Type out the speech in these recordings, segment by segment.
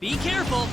Be careful!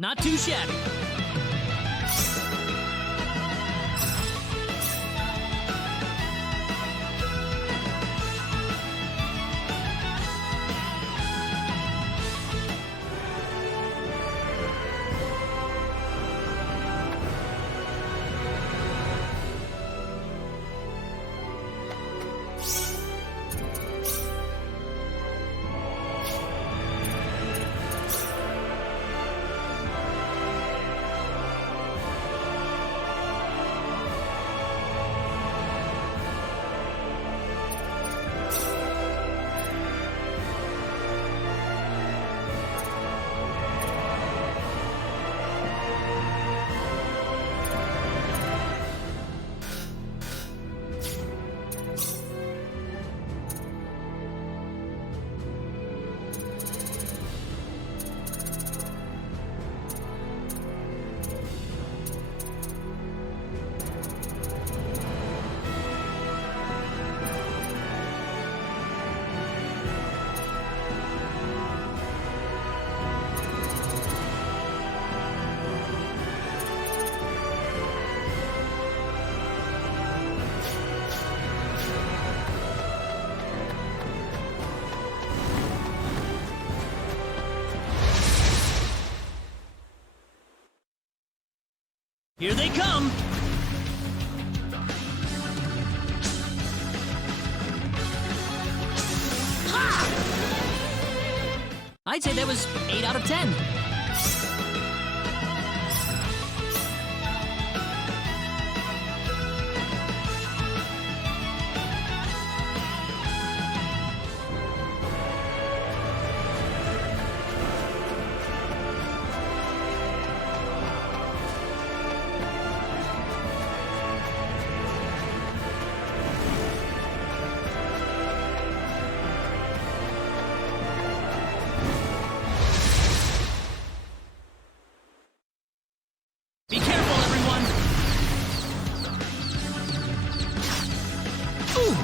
Not too shabby. Here they come! Ha! I'd say that was 8 out of 10. Be careful, everyone! Ooh!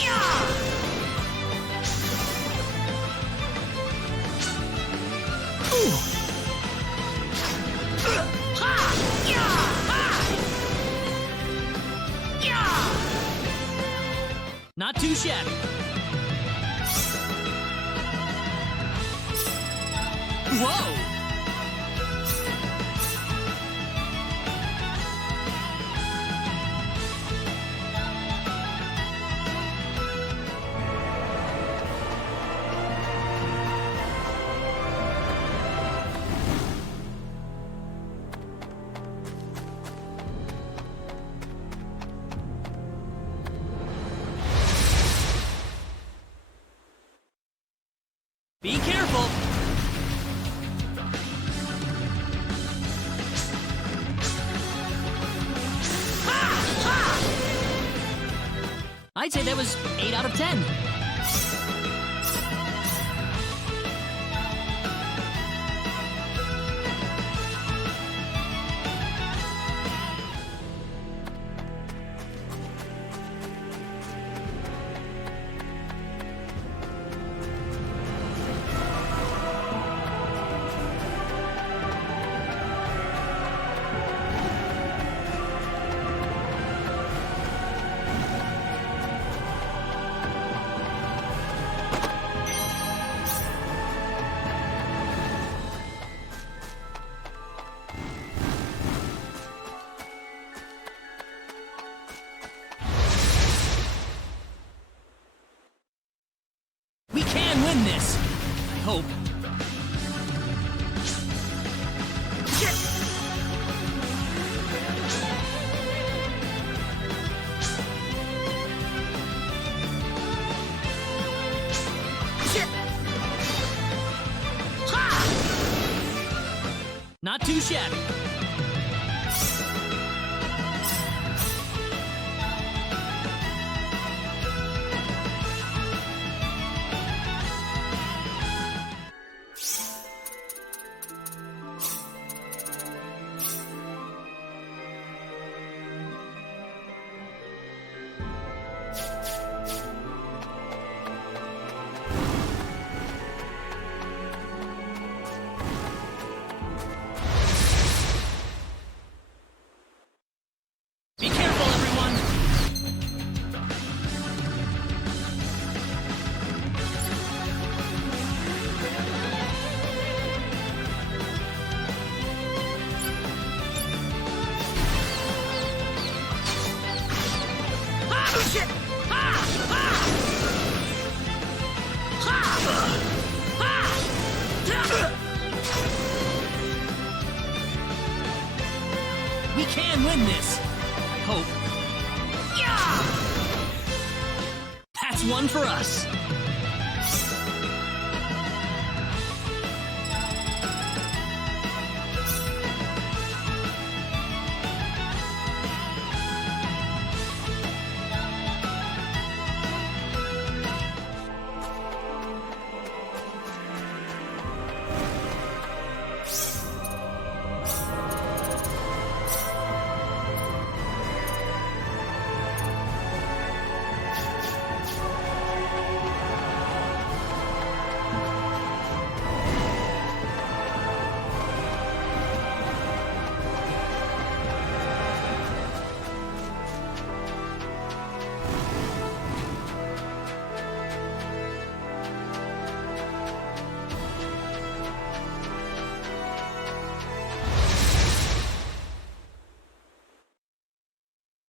Yeah! Ooh! Ha! Yeah! Ha! Yeah! Not too shabby. Whoa! Be careful! I'd say that was 8 out of 10. Not too shabby. Be careful, everyone! Ha! Shit! Ha! Ha! Ha! Ha! We can win this! Hope. Yeah! That's one for us.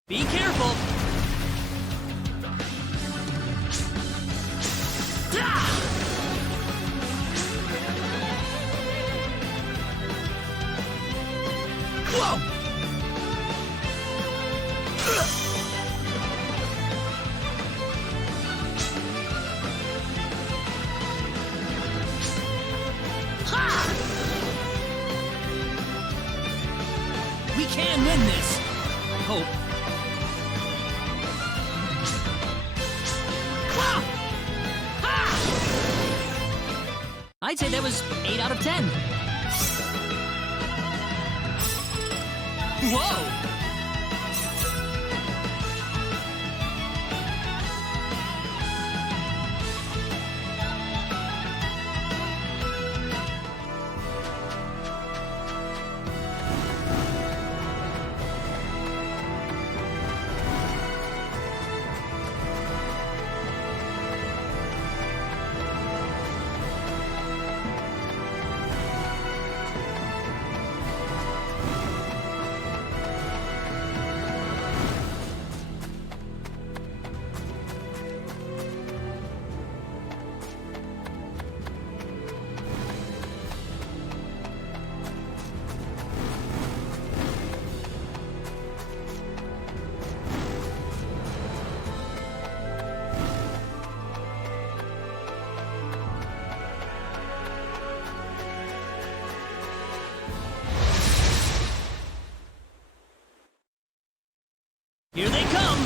Be careful! Whoa! Ha! We can win this, I hope. I'd say that was 8 out of 10. Whoa! Here they come!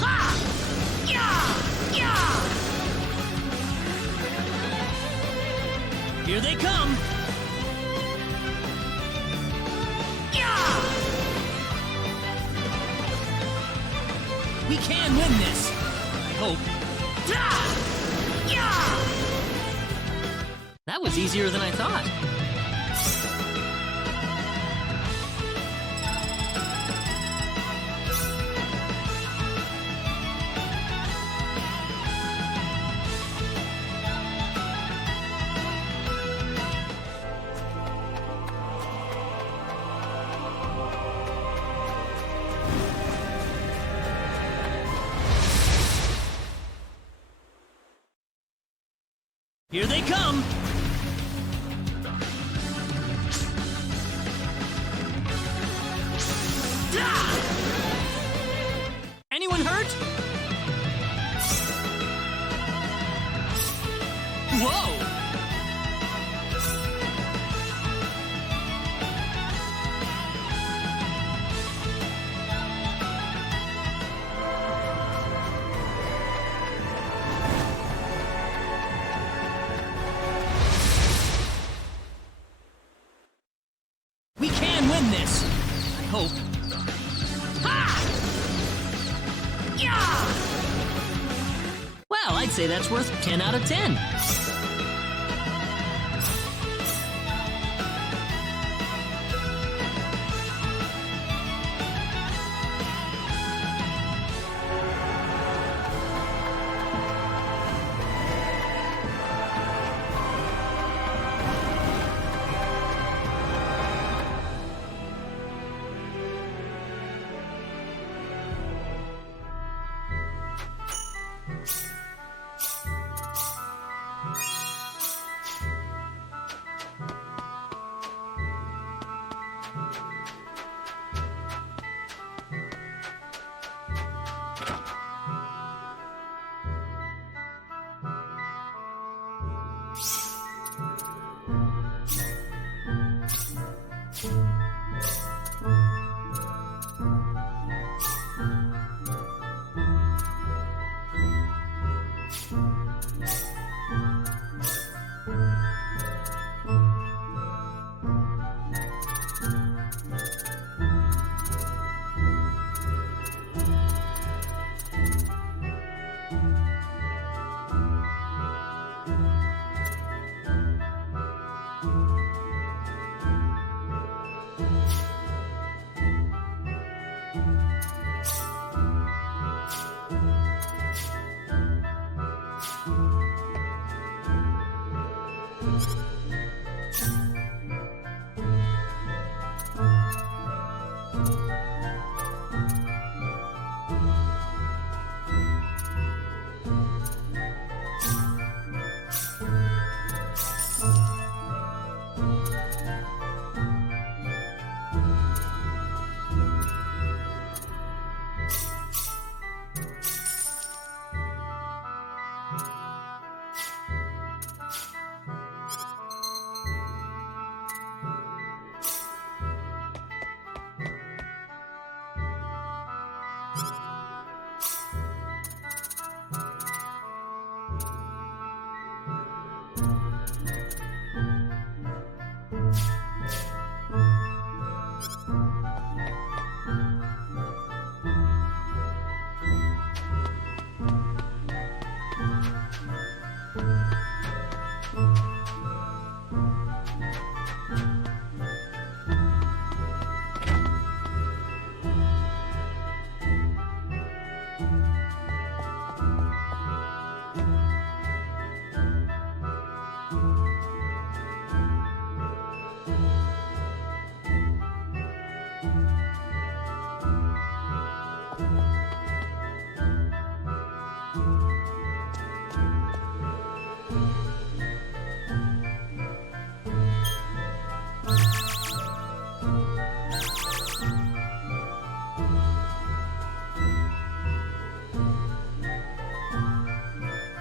Ha! Yeah! Yeah! Here they come! Yeah! We can win this, I hope. Yeah! That was easier than I thought. Here they come! Anyone hurt? Whoa! Hope. Ha! Yeah! Well, I'd say that's worth 10 out of 10.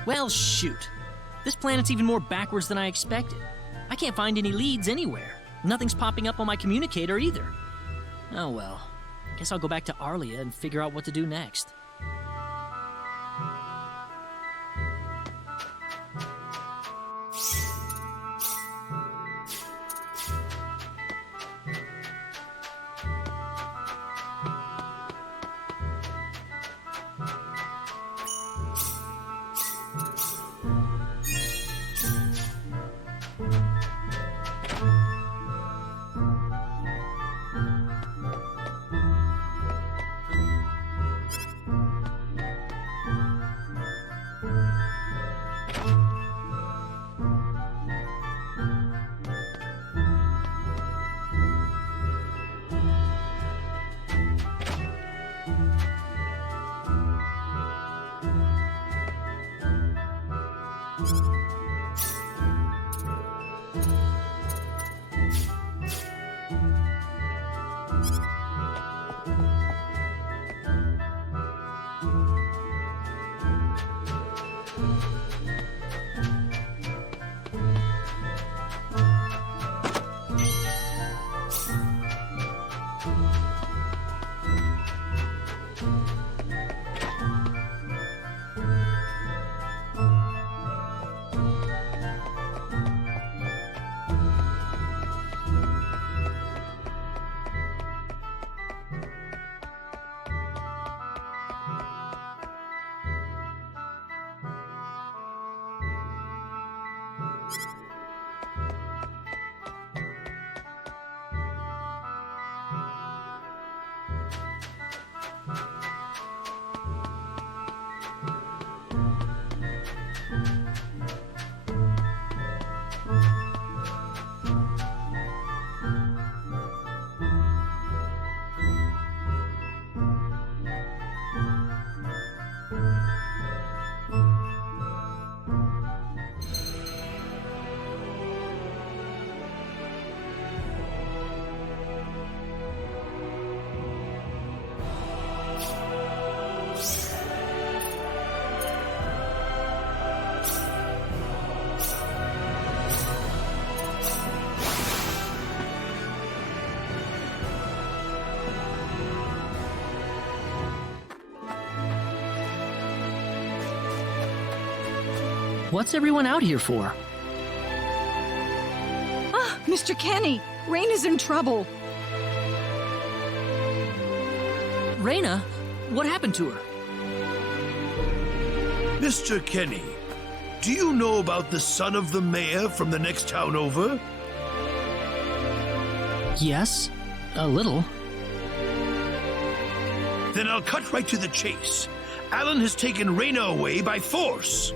Well, shoot. This planet's even more backwards than I expected. I can't find any leads anywhere. Nothing's popping up on my communicator either. Oh well. Guess I'll go back to Arlia and figure out what to do next. What's everyone out here for? Ah, Mr. Kenny, Rain is in trouble. Raina? What happened to her? Mr. Kenny, do you know about the son of the mayor from the next town over? Yes, a little. Then I'll cut right to the chase. Alan has taken Raina away by force.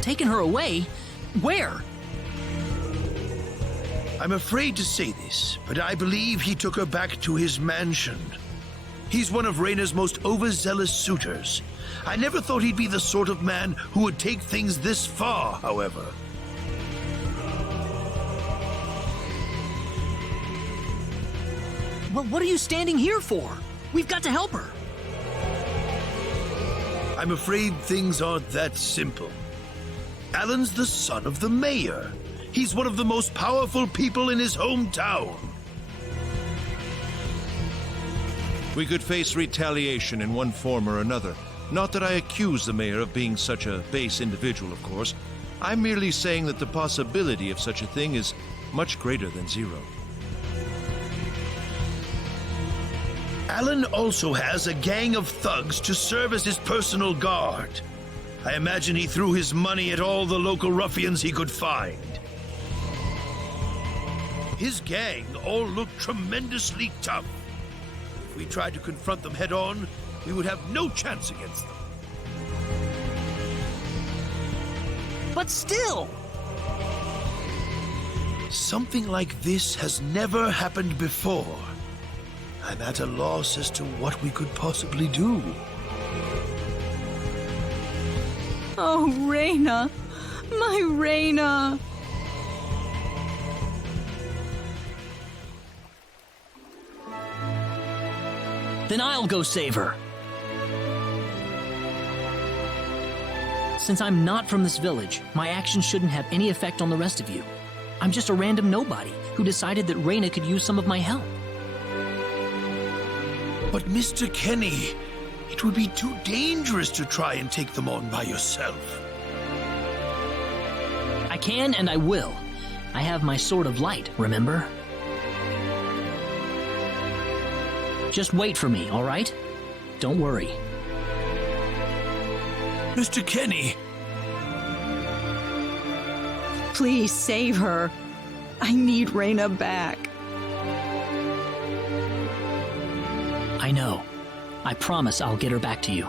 Taken her away? Where? I'm afraid to say this, but I believe he took her back to his mansion. He's one of Raina's most overzealous suitors. I never thought he'd be the sort of man who would take things this far, however. Well, what are you standing here for? We've got to help her. I'm afraid things aren't that simple. Alan's the son of the mayor. He's one of the most powerful people in his hometown. We could face retaliation in one form or another. Not that I accuse the mayor of being such a base individual, of course. I'm merely saying that the possibility of such a thing is much greater than zero. Alan also has a gang of thugs to serve as his personal guard. I imagine he threw his money at all the local ruffians he could find. His gang all look tremendously tough. If we tried to confront them head-on, we would have no chance against them. But still! Something like this has never happened before. I'm at a loss as to what we could possibly do. Oh, Raina. My Raina. Then I'll go save her. Since I'm not from this village, my actions shouldn't have any effect on the rest of you. I'm just a random nobody who decided that Raina could use some of my help. But Mr. Kenny, it would be too dangerous to try and take them on by yourself. I can and I will. I have my sword of light, remember? Just wait for me, all right? Don't worry. Mr. Kenny! Please save her. I need Raina back. I know. I promise I'll get her back to you.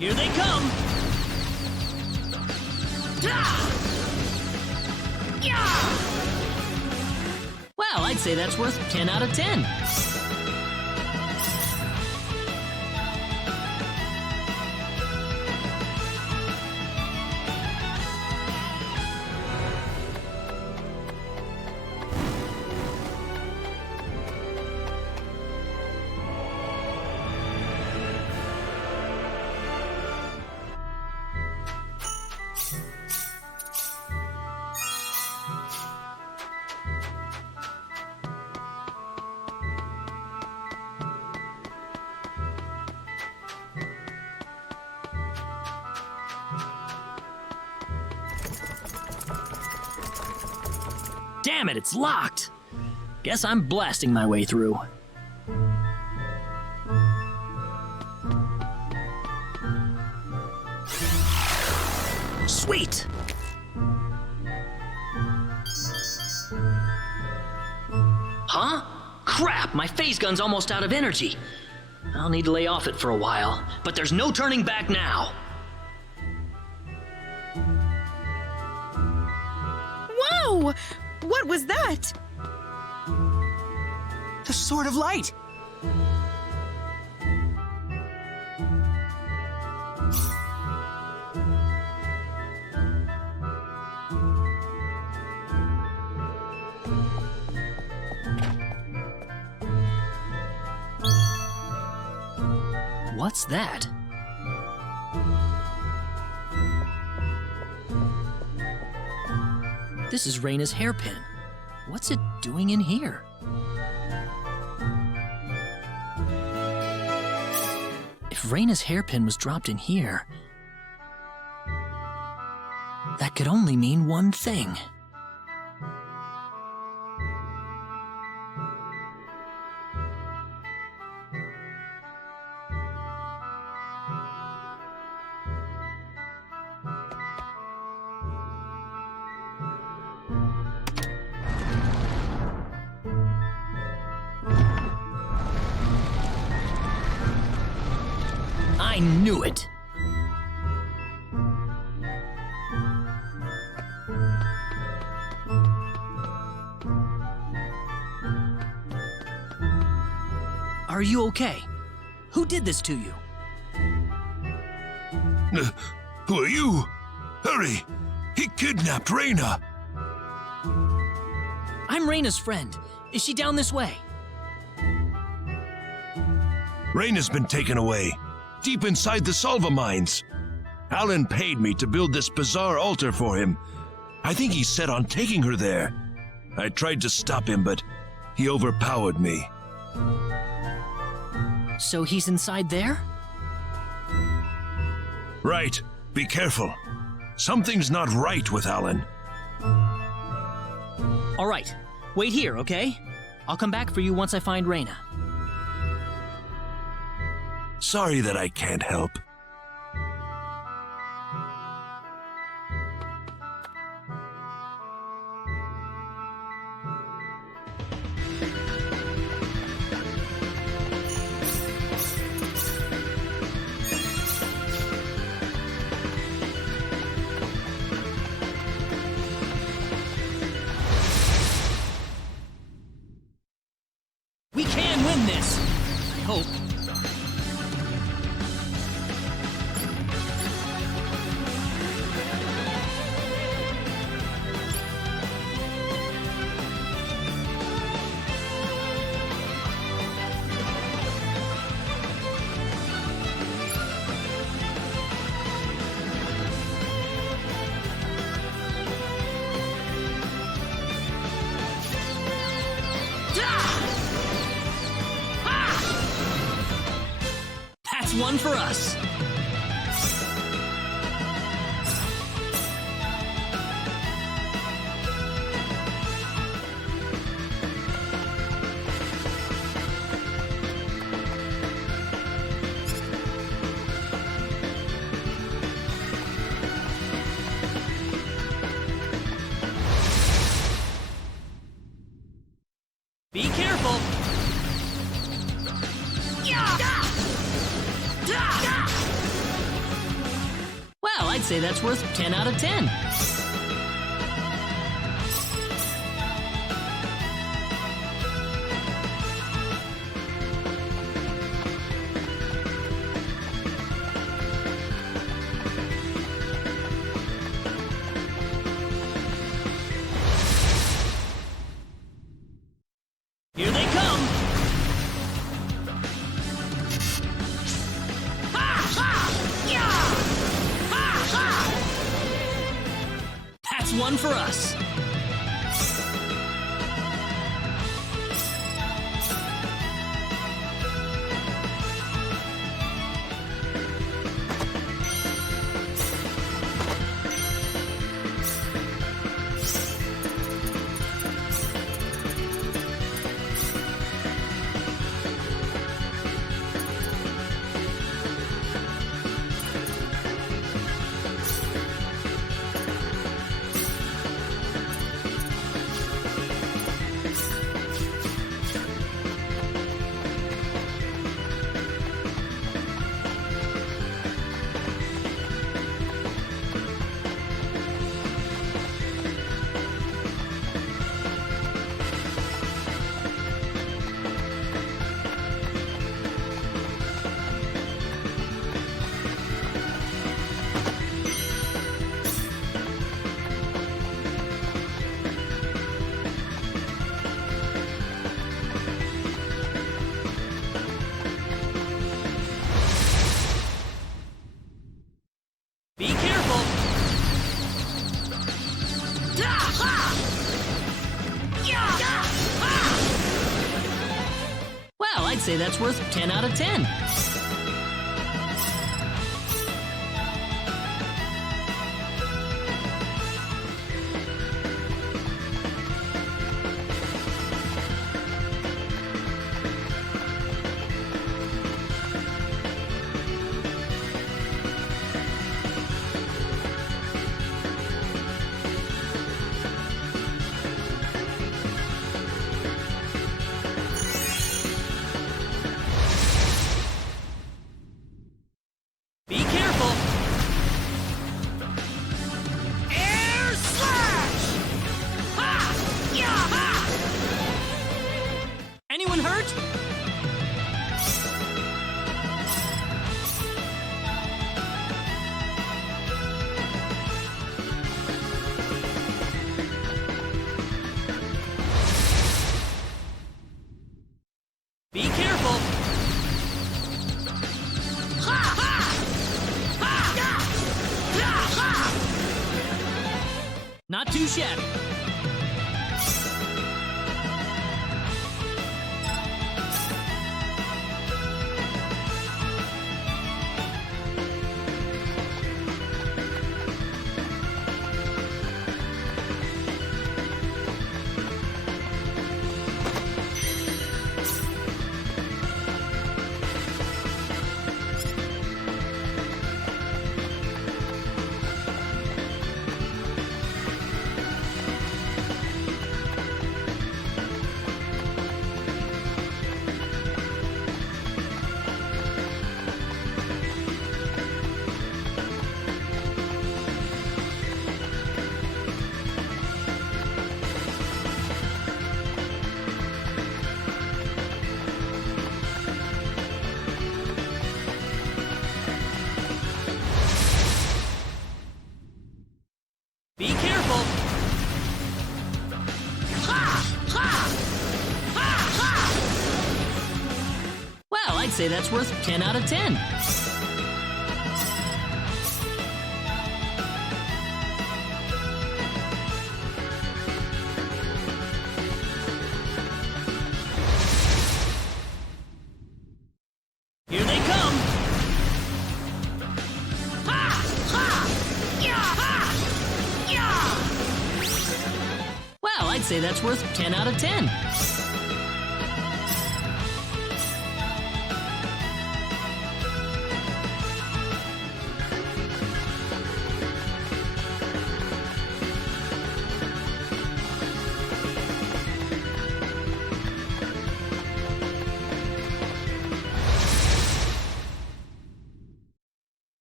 Here they come! Well, I'd say that's worth 10 out of 10. Damn it, it's locked. Guess I'm blasting my way through. Sweet! Huh? Crap, my phase gun's almost out of energy. I'll need to lay off it for a while, but there's no turning back now. Whoa! What was that? The Sword of Light! What's that? This is Reyna's hairpin. What's it doing in here? If Reyna's hairpin was dropped in here, that could only mean one thing. I knew it! Are you okay? Who did this to you? Who are you? Hurry! He kidnapped Reyna! I'm Reyna's friend. Is she down this way? Reyna's been taken away, deep inside the Salva mines. Alan paid me to build this bizarre altar for him. I think he's set on taking her there. I tried to stop him, but he overpowered me. So he's inside there? Right. Be careful. Something's not right with Alan. All right. Wait here, okay? I'll come back for you once I find Reyna. Sorry that I can't help. We can win this! I hope. That's one for us. Be careful. Well, I'd say that's worth 10 out of 10. Here they come! That's one for us. I'd say that's worth 10 out of 10. Be careful! Air slash! Ha! Yeah! Ha! Anyone hurt? Be careful! Ha! Ha! Ha! Yeah! Yeah! Ha! Not too shabby. Be careful! Ha! Ha! Ha! Ha! Well, I'd say that's worth 10 out of 10. Here they come! Ha! Ha! Yeah! Ha! Yeah! Well, I'd say that's worth 10 out of 10.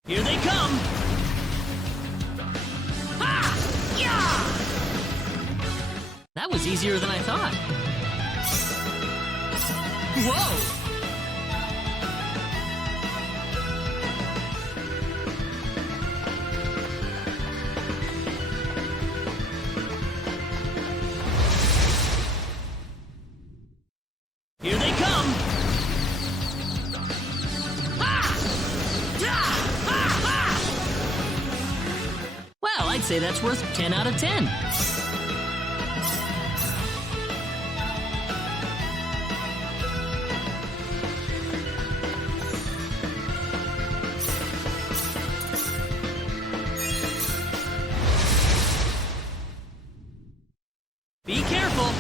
Here they come! Ha! Yeah! That was easier than I thought. Whoa! Here they come! Ha! Yeah! Ha! Ha! Well, I'd say that's worth 10 out of 10. Be careful!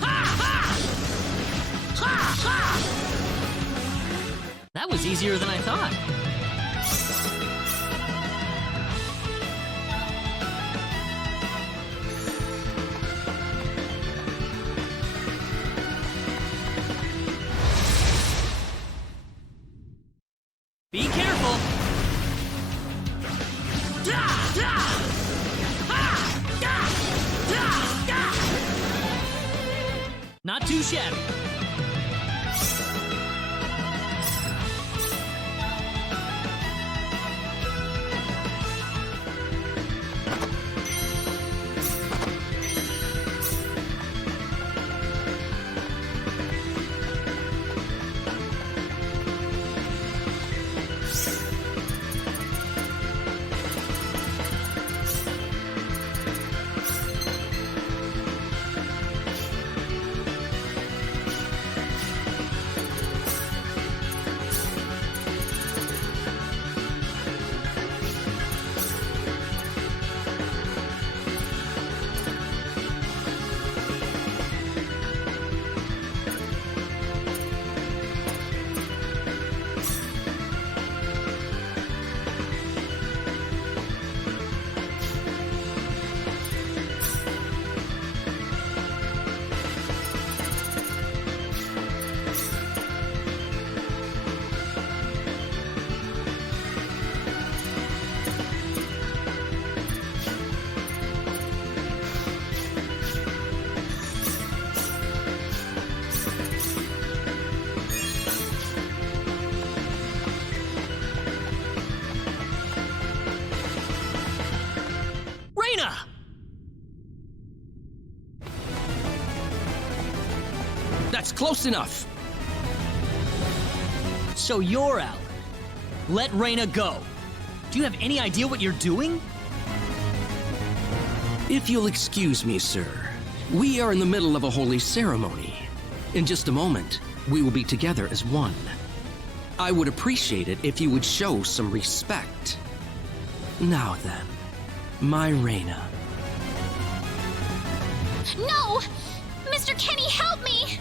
Ha! Ha! Ha! Ha! That was easier than I thought. Be careful! Da! Da! Ha! Da! Da! Da! Not too shabby. That's close enough. So you're Alan. Let Reyna go. Do you have any idea what you're doing? If you'll excuse me, sir, we are in the middle of a holy ceremony. In just a moment, we will be together as one. I would appreciate it if you would show some respect. Now then, my Reyna. No! Mr. Kenny, help me!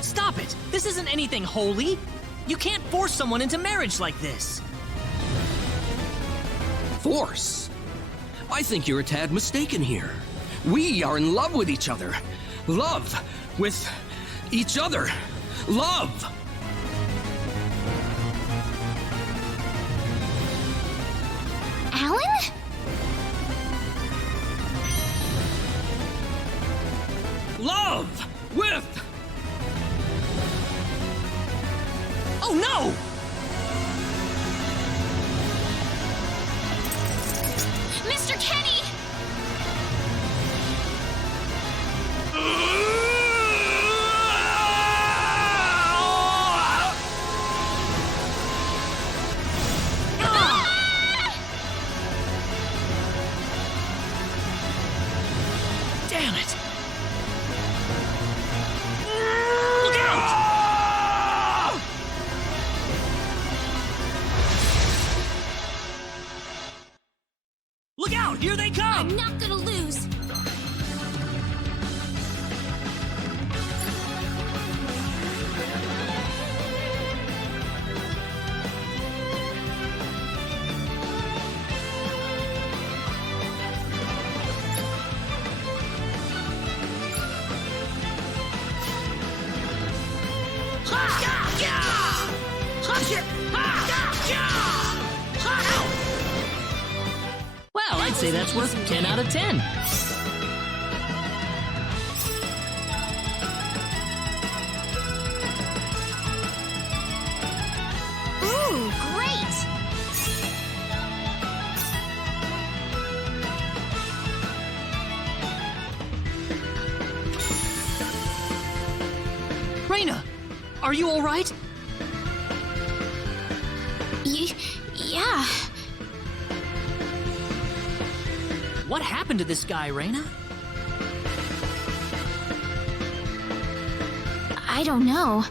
Stop it! This isn't anything holy! You can't force someone into marriage like this! Force? I think you're a tad mistaken here. We are in love with each other. Love with each other. Love! Alan? Love with... Oh no! Mr. Kenny! Damn it! Look out! Look out! Here they come! I'm not gonna lose. Well, I'd say that's worth 10 out of 10. Ooh, great! Reyna, are you all right? Yeah. What happened to this guy, Reyna? I don't know.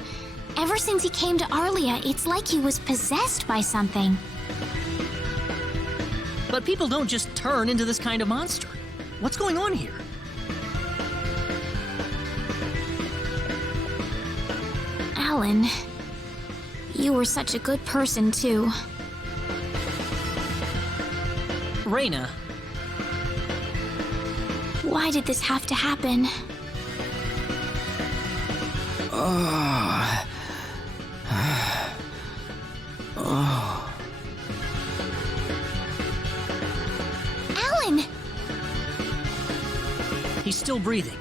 Ever since he came to Arlia, it's like he was possessed by something. But people don't just turn into this kind of monster. What's going on here? Alan, you were such a good person, too. Reyna, Why did this have to happen? Alan! he's still breathing.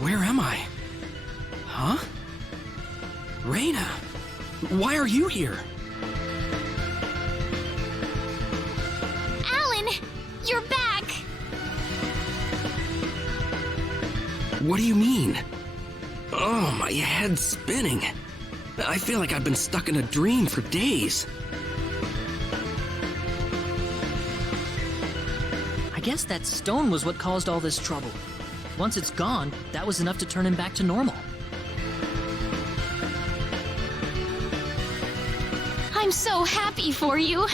Where am I? Huh? Reyna, why are you here? Alan! You're back! What do you mean? Oh, my head's spinning. I feel like I've been stuck in a dream for days. I guess that stone was what caused all this trouble. Once it's gone, that was enough to turn him back to normal. I'm so happy for you.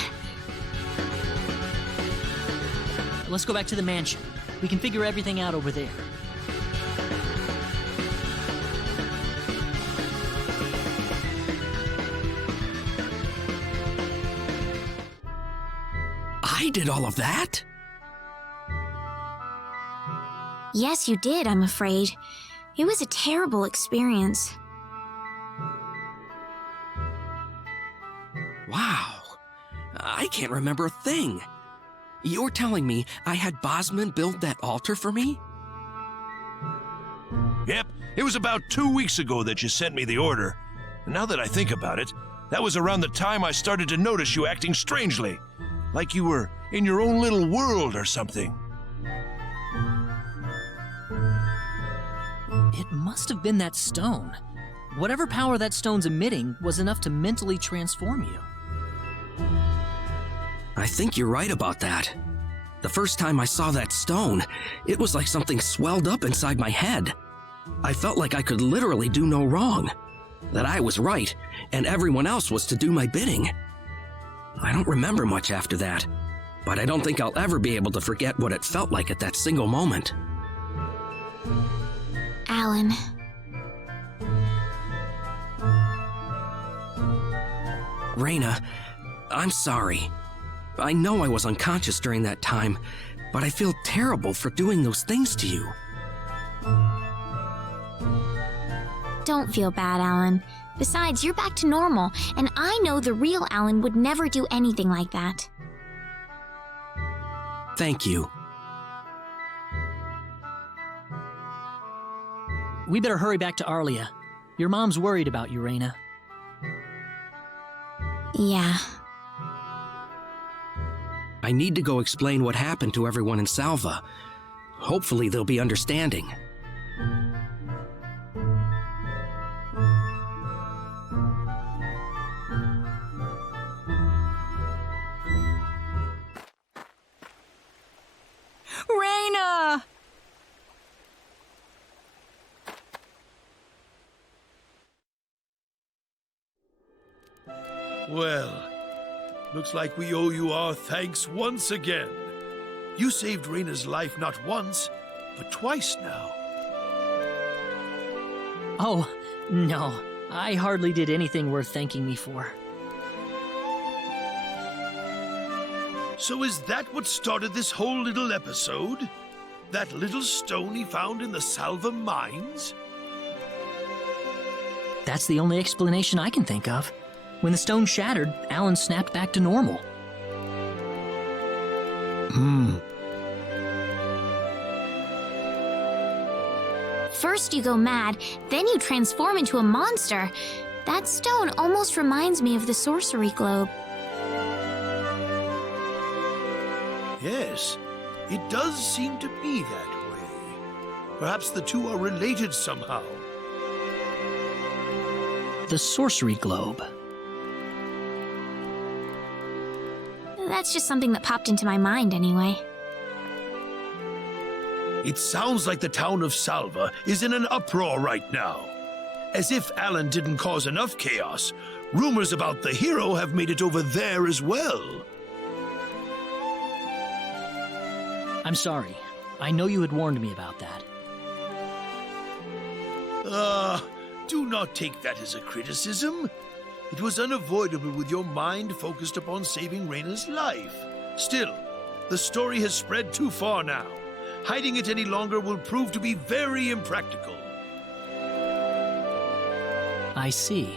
Let's go back to the mansion. We can figure everything out over there. I did all of that? Yes, you did, I'm afraid. It was a terrible experience. Wow. I can't remember a thing. You're telling me I had Bosman build that altar for me? Yep, it was about 2 weeks ago that you sent me the order. And now that I think about it, That was around the time I started to notice you acting strangely. Like you were in your own little world or something. It must have been that stone. Whatever power that stone's emitting was enough to mentally transform you. I think you're right about that. The first time I saw that stone, it was like something swelled up inside my head. I felt like I could literally do no wrong. That I was right, and everyone else was to do my bidding. I don't remember much after that, but I don't think I'll ever be able to forget what it felt like at that single moment. Alan. Reyna, I'm sorry. I know I was unconscious during that time, but I feel terrible for doing those things to you. Don't feel bad, Alan. Besides, you're back to normal, and I know the real Alan would never do anything like that. Thank you. We better hurry back to Arlia. Your mom's worried about you, Reyna. Yeah. I need to go explain what happened to everyone in Salva. Hopefully they'll be understanding. Reyna! Well, looks like we owe you our thanks once again. You saved Reyna's life not once, but twice now. Oh, no. I hardly did anything worth thanking me for. So is that what started this whole little episode? That little stone he found in the Salva mines? That's the only explanation I can think of. When the stone shattered, Alan snapped back to normal. First you go mad, then you transform into a monster. That stone almost reminds me of the sorcery globe. Yes, it does seem to be that way. Perhaps the two are related somehow. The sorcery globe. That's just something that popped into my mind anyway. It sounds like the town of Salva is in an uproar right now. As if Alan didn't cause enough chaos, rumors about the hero have made it over there as well. I'm sorry. I know you had warned me about that. Do not take that as a criticism. It was unavoidable with your mind focused upon saving Reyna's life. Still, the story has spread too far now. Hiding it any longer will prove to be very impractical. I see.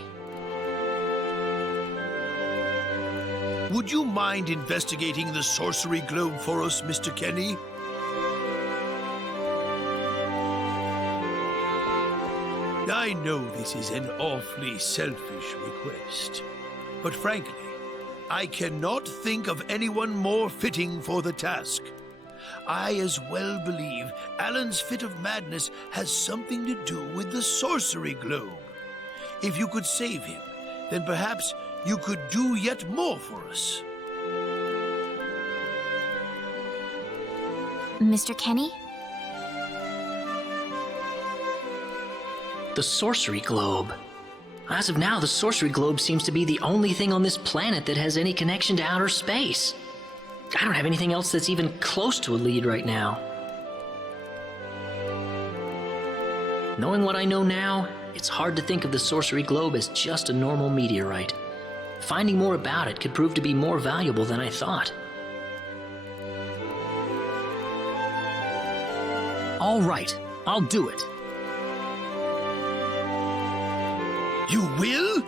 Would you mind investigating the sorcery globe for us, Mr. Kenny? I know this is an awfully selfish request, but frankly, I cannot think of anyone more fitting for the task. I as well believe Alan's fit of madness has something to do with the sorcery globe. If you could save him, then perhaps you could do yet more for us. Mr. Kenny? The sorcery globe. As of now, the sorcery globe seems to be the only thing on this planet that has any connection to outer space. I don't have anything else that's even close to a lead right now. Knowing what I know now, it's hard to think of the sorcery globe as just a normal meteorite. Finding more about it could prove to be more valuable than I thought. All right, I'll do it. You will?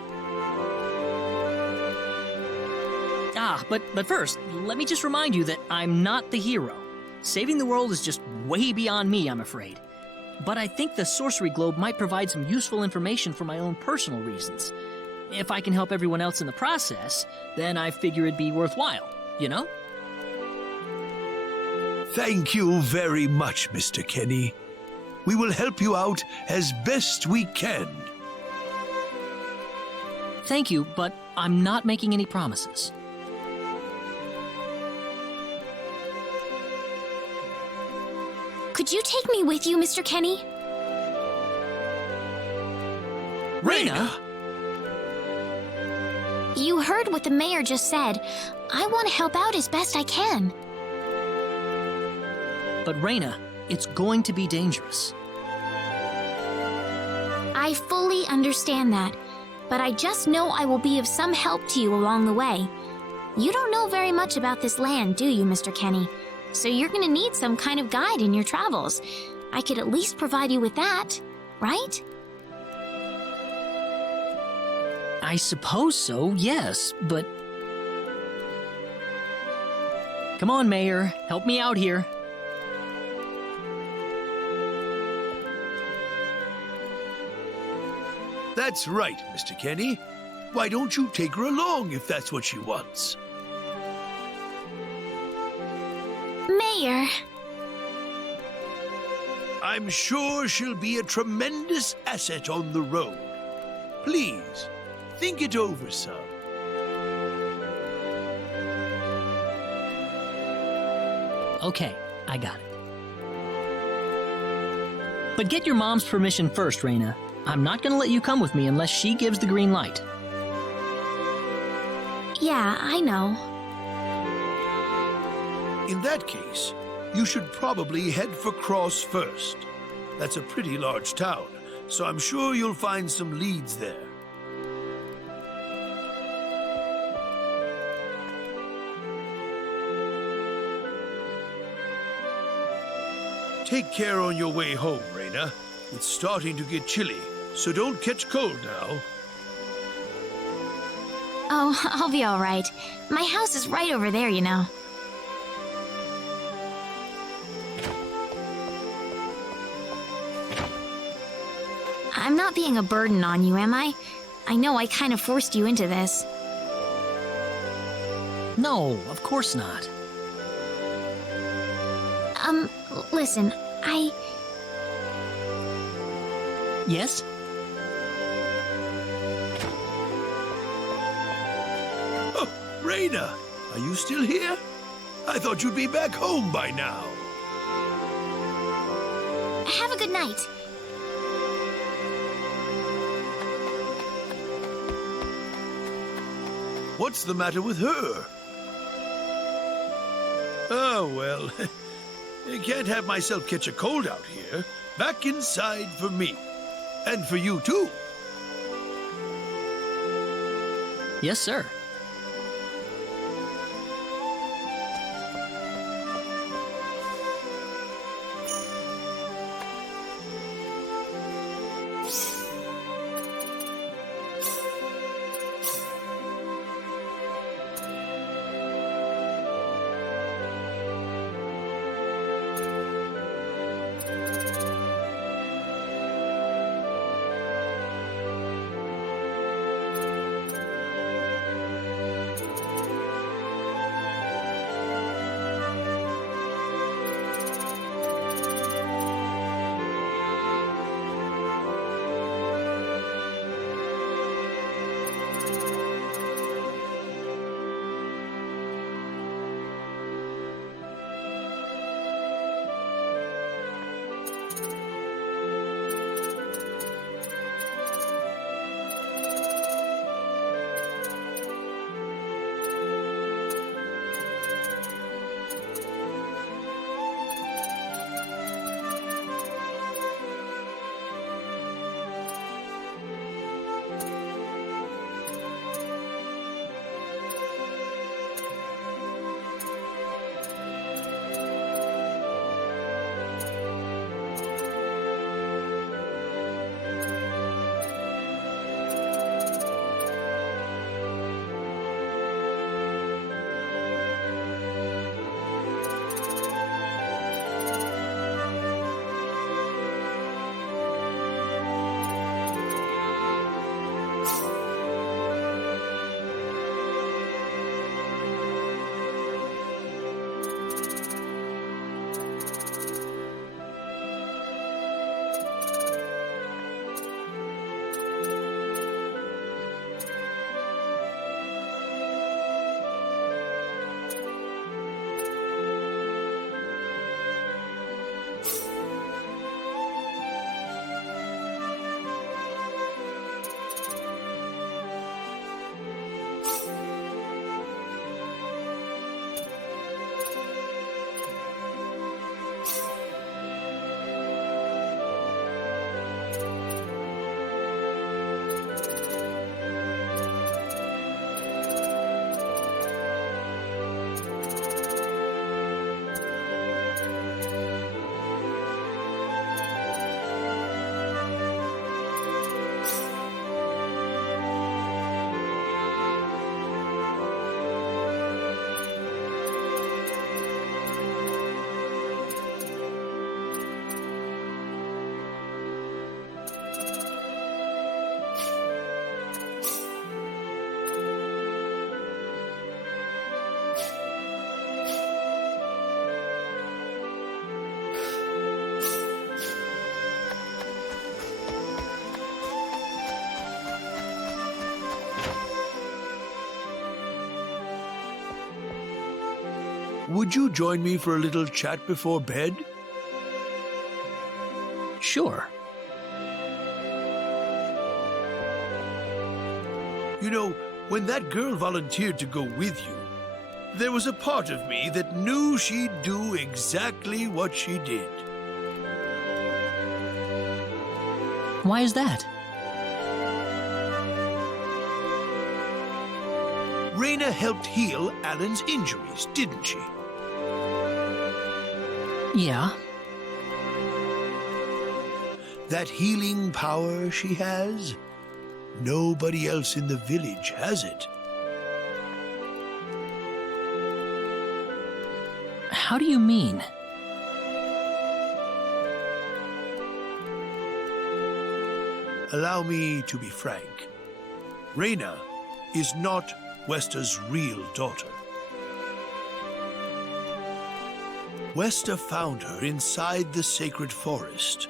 But first, let me just remind you that I'm not the hero. Saving the world is just way beyond me, I'm afraid. But I think the sorcery globe might provide some useful information for my own personal reasons. if I can help everyone else in the process, then I figure it'd be worthwhile, you know? Thank you very much, Mr. Kenny. We will help you out as best we can. Thank you, but I'm not making any promises. Could you take me with you, Mr. Kenny? Raina! You heard what the mayor just said. I want to help out as best I can. But Raina, it's going to be dangerous. I fully understand that, but I just know I will be of some help to you along the way. You don't know very much about this land, do you, Mr. Kenny? So you're gonna need some kind of guide in your travels. I could at least provide you with that, right? I suppose so, yes, but... Come on, Mayor, help me out here. That's right, Mr. Kenny. Why don't you take her along if that's what she wants? Mayor, I'm sure she'll be a tremendous asset on the road. Please, think it over some. Okay, I got it. But get your mom's permission first, Raina. I'm not gonna let you come with me unless she gives the green light. yeah, I know. In that case, you should probably head for Cross first. That's a pretty large town, so I'm sure you'll find some leads there. Take care on your way home, Raina. It's starting to get chilly, so don't catch cold now. Oh, I'll be all right. My house is right over there, you know. I'm not being a burden on you, am I? I know I kind of forced you into this. No, of course not. Listen, Yes? Oh, Raina, are you still here? I thought you'd be back home by now. Have a good night. What's the matter with her? Oh, well, I can't have myself catch a cold out here. Back inside for me. And for you, too. Yes, sir. would you join me for a little chat before bed? Sure. You know, when that girl volunteered to go with you, there was a part of me that knew she'd do exactly what she did. Why is that? Raina helped heal Alan's injuries, didn't she? Yeah. That healing power she has, nobody else in the village has it. How do you mean? Allow me to be frank. Raina is not Wester's real daughter. Wester found her inside the sacred forest.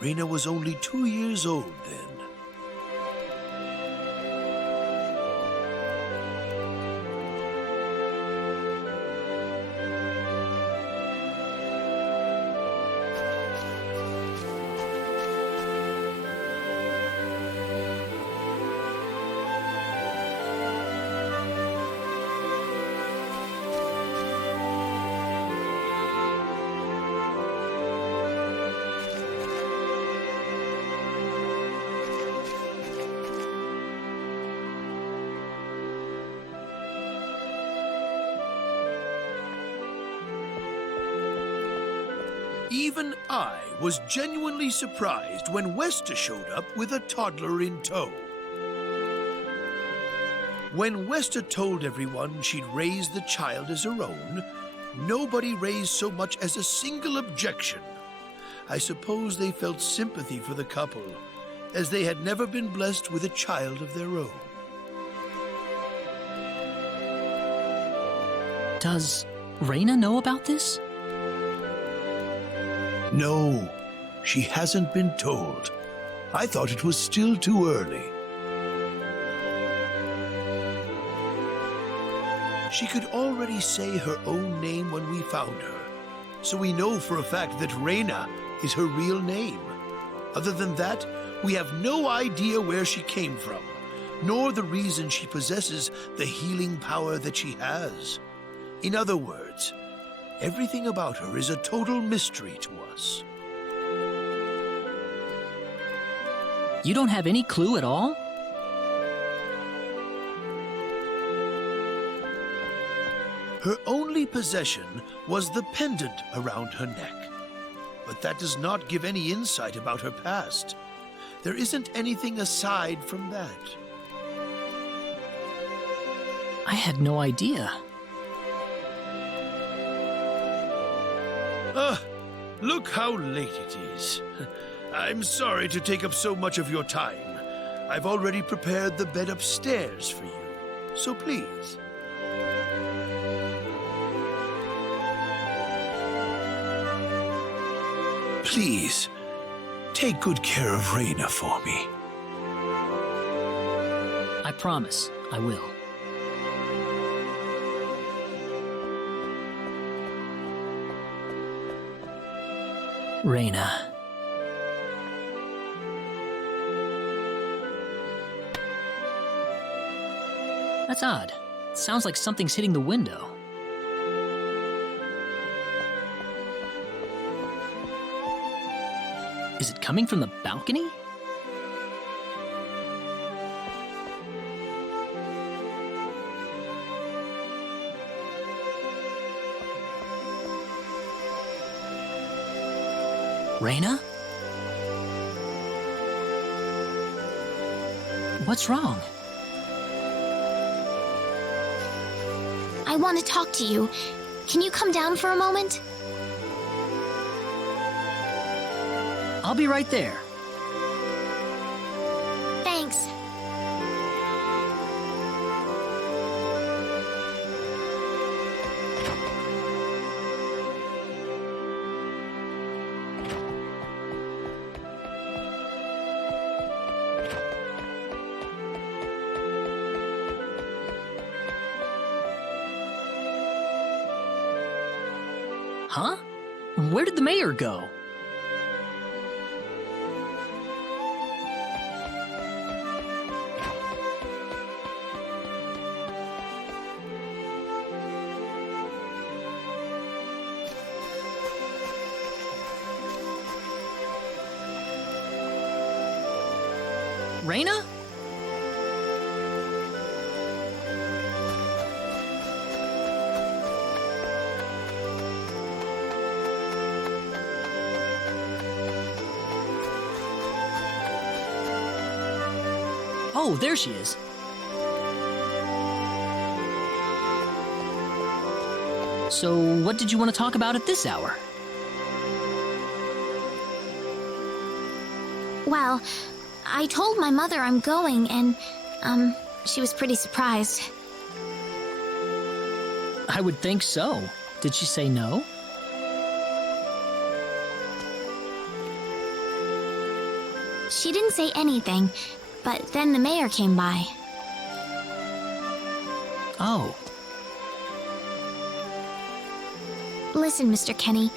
Raina was only 2 years old then. Even I was genuinely surprised when Wester showed up with a toddler in tow. When Wester told everyone she'd raised the child as her own, nobody raised so much as a single objection. I suppose they felt sympathy for the couple, as they had never been blessed with a child of their own. Does Raina know about this? No, she hasn't been told. I thought it was still too early. She could already say her own name when we found her, so we know for a fact that Raina is her real name. Other than that, we have no idea where she came from, nor the reason she possesses the healing power that she has. In other words, everything about her is a total mystery to us. You don't have any clue at all? Her only possession was the pendant around her neck. But that does not give any insight about her past. There isn't anything aside from that. I had no idea. Look how late it is. I'm sorry to take up so much of your time. I've already prepared the bed upstairs for you, so please. Please, take good care of Raina for me. I promise, I will. Raina. That's odd. It sounds like something's hitting the window. Is it coming from the balcony? Raina? What's wrong? I want to talk to you. Can you come down for a moment? I'll be right there. Thanks. Huh? Where did the mayor go? Raina? Oh, there she is. So, what did you want to talk about at this hour? Well, I told my mother I'm going, and, she was pretty surprised. I would think so. Did she say no? She didn't say anything, but then the mayor came by. Oh, Listen, Mr. Kenny,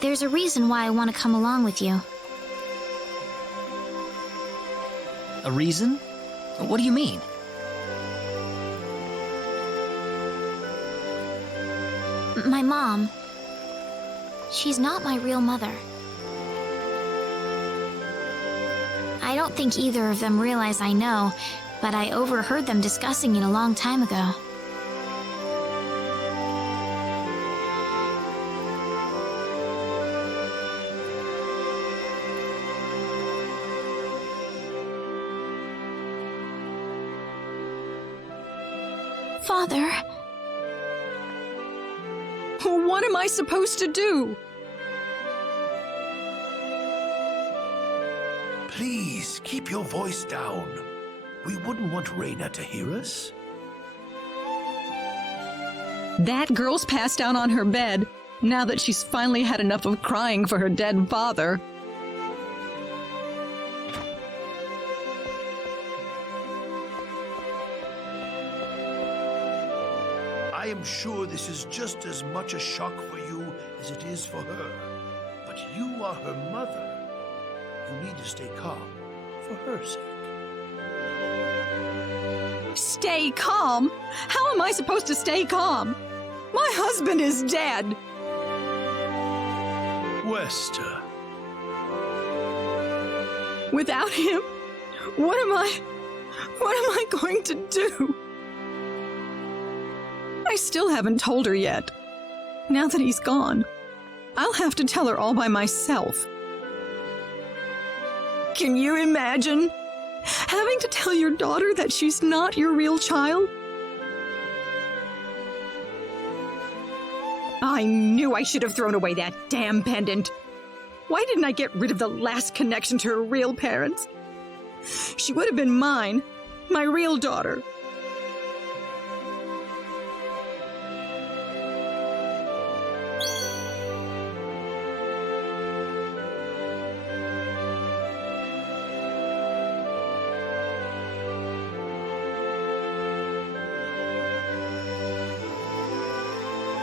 there's a reason why I want to come along with you. a reason? What do you mean? My mom, she's not my real mother. I don't think either of them realize I know, but I overheard them discussing it a long time ago. Father, What am I supposed to do? Please, keep your voice down. We wouldn't want Raina to hear us. That girl's passed out on her bed, now that she's finally had enough of crying for her dead father. I am sure this is just as much a shock for you as it is for her. But you are her mother. You need to stay calm for her sake. Stay calm? How am I supposed to stay calm? My husband is dead. Wester, Without him, what am I going to do? I still haven't told her yet. Now that he's gone, I'll have to tell her all by myself. Can you imagine having to tell your daughter that she's not your real child? I knew I should have thrown away that damn pendant. Why didn't I get rid of the last connection to her real parents? She would have been mine, my real daughter.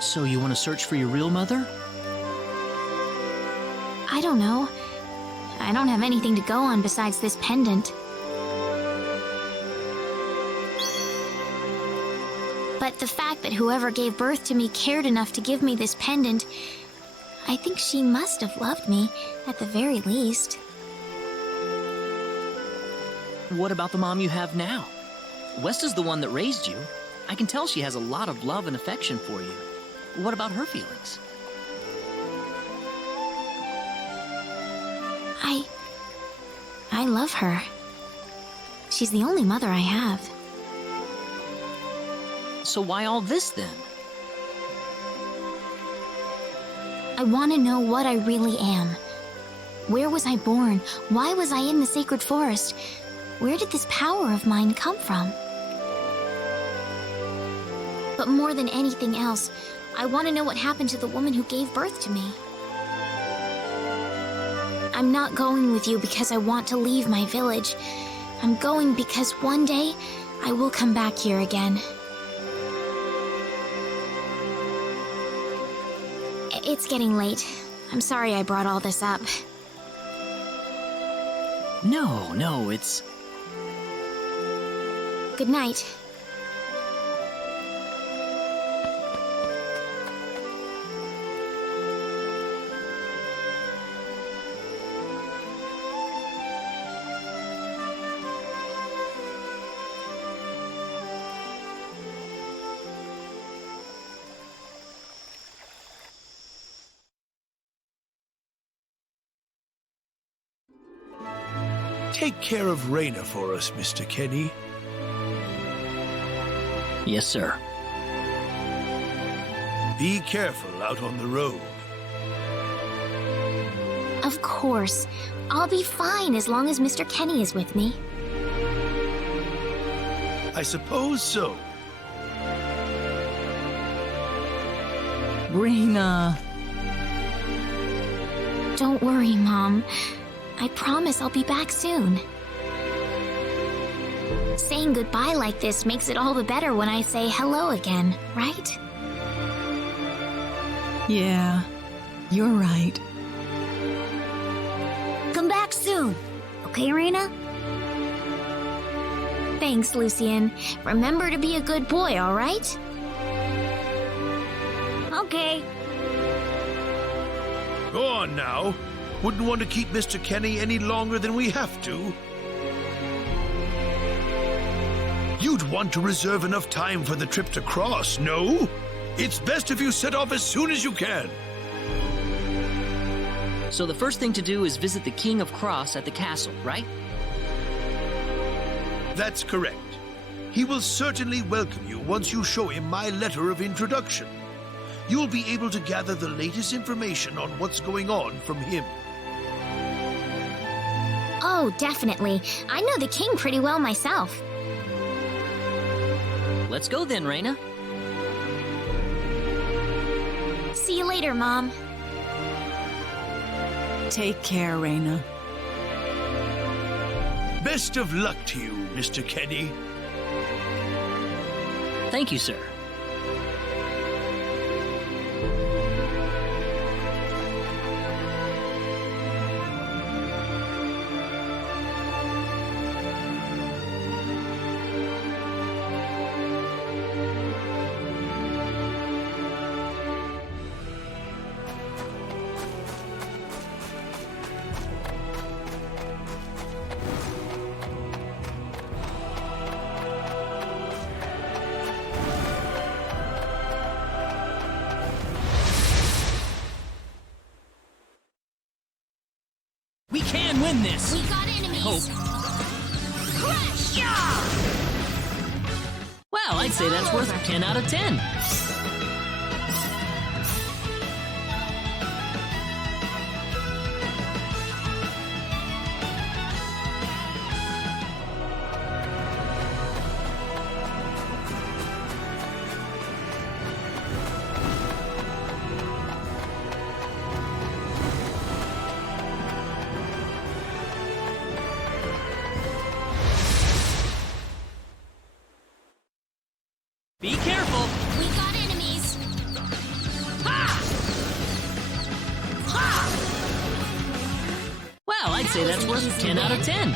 So you want to search for your real mother? I don't know. I don't have anything to go on besides this pendant. But the fact that whoever gave birth to me cared enough to give me this pendant, I think she must have loved me, at the very least. What about the mom you have now? West is the one that raised you. I can tell she has a lot of love and affection for you. What about her feelings? I love her. She's the only mother I have. So why all this then? I want to know what I really am. Where was I born? Why was I in the sacred forest? Where did this power of mine come from? But more than anything else, I want to know what happened to the woman who gave birth to me. I'm not going with you because I want to leave my village. I'm going because one day I will come back here again. It's getting late. I'm sorry I brought all this up. No, it's... Good night. Take care of Raina for us, Mr. Kenny. Yes, sir. Be careful out on the road. Of course. I'll be fine as long as Mr. Kenny is with me. I suppose so. Raina. Don't worry, Mom. I promise I'll be back soon. Saying goodbye like this makes it all the better when I say hello again, right? Yeah, you're right. Come back soon. Okay, Raina? Thanks, Lucien. Remember to be a good boy, all right? Okay. Go on now. Wouldn't want to keep Mr. Kenny any longer than we have to. You'd want to reserve enough time for the trip to Cross, no? It's best if you set off as soon as you can. So the first thing to do is visit the King of Cross at the castle, right? That's correct. He will certainly welcome you once you show him my letter of introduction. You'll be able to gather the latest information on what's going on from him. Oh, definitely. I know the king pretty well myself. Let's go then, Raina. See you later, Mom. Take care, Raina. Best of luck to you, Mr. Kenny. Thank you, sir. We can win this! We got enemies! Hope. Crash! Well, I'd say that's worth 10 out of 10. Be careful! We got enemies! Well, I'd say that's worth 10 out of 10.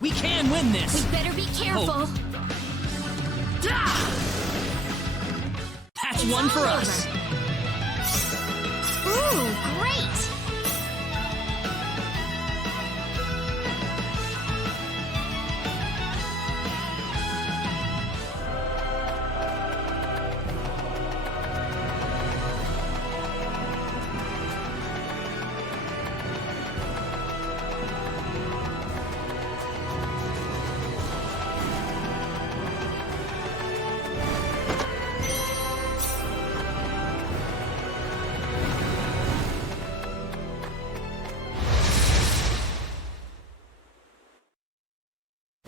We can win this! We better be careful. That's one for us! Ooh, great!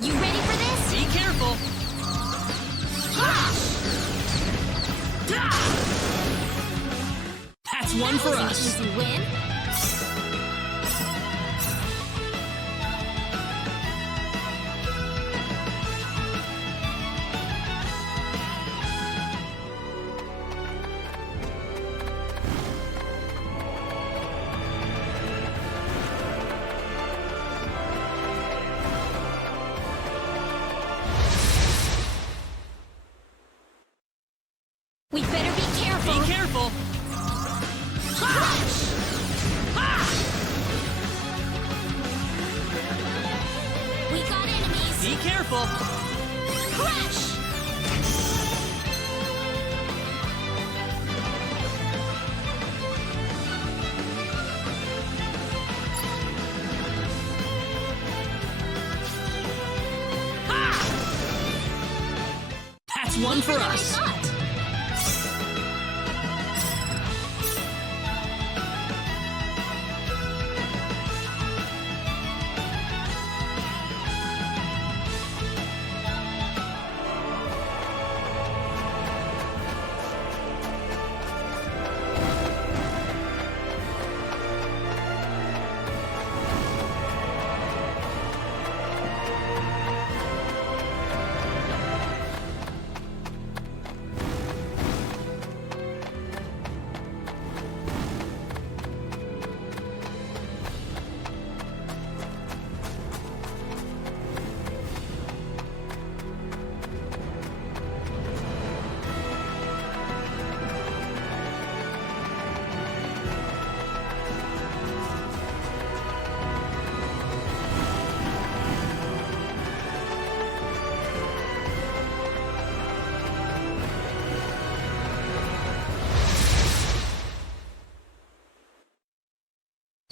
You ready for this? Be careful! That's one for That was us! an easy win. We better be careful. Be careful! We got enemies. Be careful! Crash! That's one for Better than I us! thought.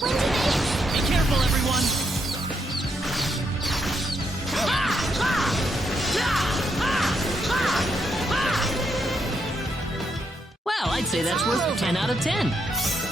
Be careful, everyone! Well, I'd say that's worth 10 out of 10.